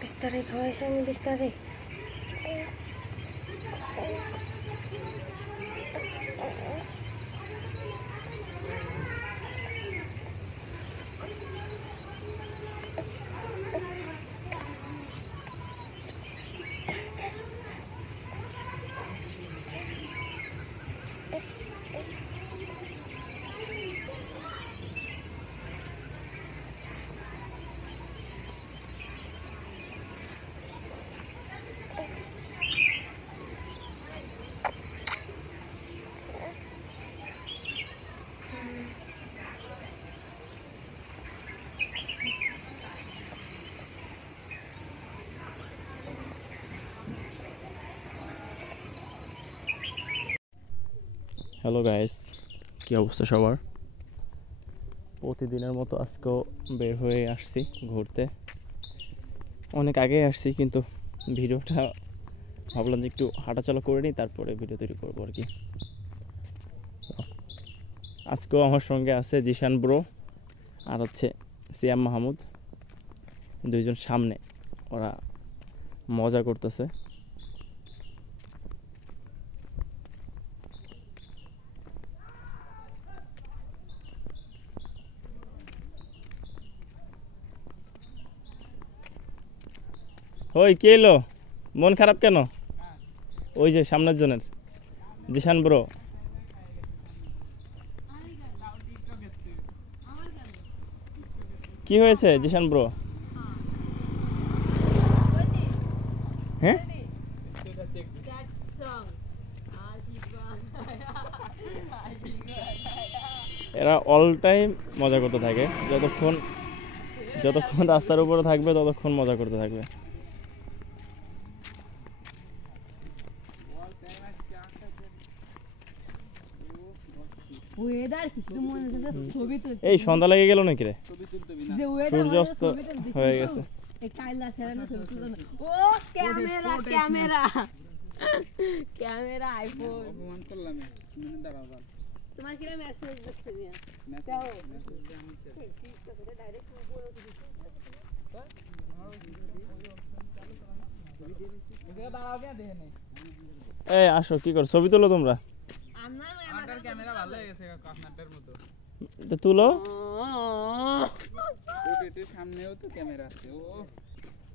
Bistaray খাওয়াইছেন bistaray hello guys, কি অবস্থা সবার? প্রতিদিনের মতো আজকেও বের হয়ে আসছি ঘুরতে। অনেক আগে আসছি, কিন্তু ভিডিওটা ভাবলাম যে একটু হাঁটাচলা করে নিই, তারপরে ভিডিও তৈরি করবো আর কি। আজকেও আমার সঙ্গে আছে জিশান ব্রো আর হচ্ছে সিয়াম মাহমুদ, দুইজন সামনে, ওরা মজা করতেছে। ওই কে এলো? মন খারাপ কেন? ওই যে সামনের জনের জিশান ব্রো। কি হয়েছে জিশান ব্রো? হ্যাঁ, এরা অল টাইম মজা করতে থাকে, যতক্ষণ রাস্তার উপরে থাকবে ততক্ষণ মজা করতে থাকবে। এই সন্ধ্যা লেগে গেল নাকি রে? সূর্যাস্ত হয়ে গেছে। ক্যামেরা আইফোন অপমান করলাম তোমার কি মেসেজ দেখতে দিয়া দাও ডাইরেক্ট উপরে এই আসো, কি করো? ছবি তোলো তোমরা? আমার ক্যামেরা ভালো হয়ে গেছে আপনাদের মতো। তো তুলো। ওটিটির সামনেও তো ক্যামেরা আছে। ও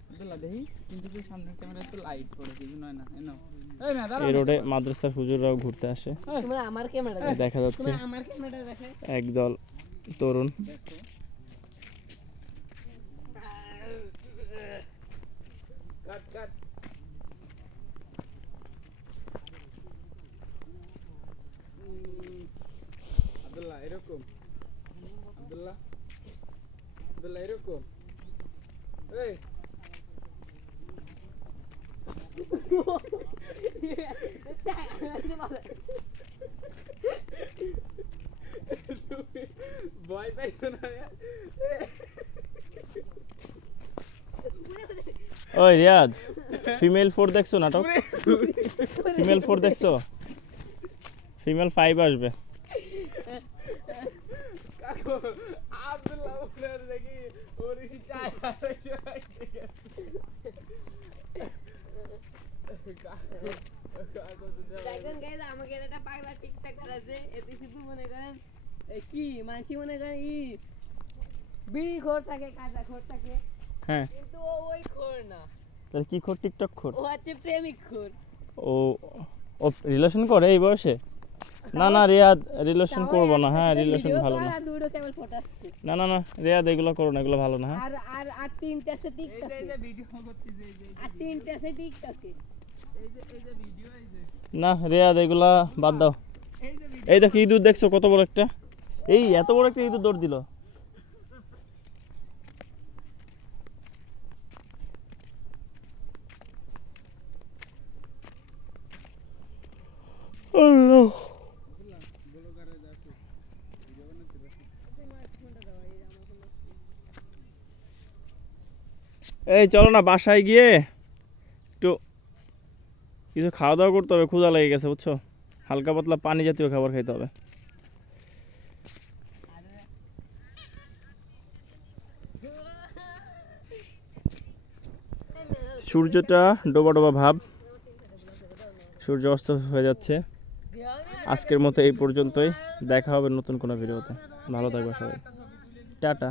আব্দুল্লাহ দেখি, কিন্তু যে সামনের ক্যামেরা তো লাইট পড়ে কিছু নয় না। এনো এই না দাঁড়াও, এই রোডে মাদ্রাসার হুজুররাও ঘুরতে আসে। তোমরা আমার ক্যামেরা দেখা যাচ্ছে তোমরা আমার ক্যামেরা দেখে একদল তরুণ। দেখো কাট কাট আব্দুল্লাহ এরকম, আব্দুল্লাহ এরকম। এই ভয় পাইছো না? ওই রিয়াদ, ফিমেল 4 দেখছো নাটক? ফিমেল 4 দেখছো? ফিমেল 5 আসবে। আব্দুল্লাহ উপরে দেখি ওরিশি চায় দেখেন গাইস, আমাকে একটা পাগলা টিকটকার আছে, এতে শুধু মনে করেন কি মানসি মনে করেন বিড়ি খোর থাকে, কাঁচা খোর থাকে, হ্যাঁ, কিন্তু ও ওই খোর না। তাহলে কি খোর? টিকটক খোর? ও হচ্ছে প্রেমিক খোর। ও ও রিলেশন করে এই বয়সে? না না রিয়াদ, রিলেশন করবো না। হ্যাঁ, রিলেশন ভালো না। না না না রিয়াদ, এগুলো করো না, এগুলো ভালো না। হ্যাঁ, আর তিনটা আছে টিকটকে, এই যে ভিডিও করতেছে, আর তিনটা আছে টিকটকে, এই যে ভিডিও, এই যে না রিয়াদ, এগুলা বাদ দাও। এই দেখো ইঁদুর দেখছো কত বড় একটা? এই এত বড় একটা ইঁদুর দৌড় দিল। এই চলো না, বাসায় গিয়ে একটু কিছু খাওয়া দাওয়া করতে হবে, ক্ষুধা লেগে গেছে বুঝছো। হালকা পাতলা পানি জাতীয় খাবার খাইতে হবে। সূর্যটা ডোবা ডোবা ভাব, সূর্য অস্ত হয়ে যাচ্ছে। আজকের মতো এই পর্যন্তই, দেখা হবে নতুন কোনো ভিডিওতে। ভালো থাকবে সবাই, টাটা।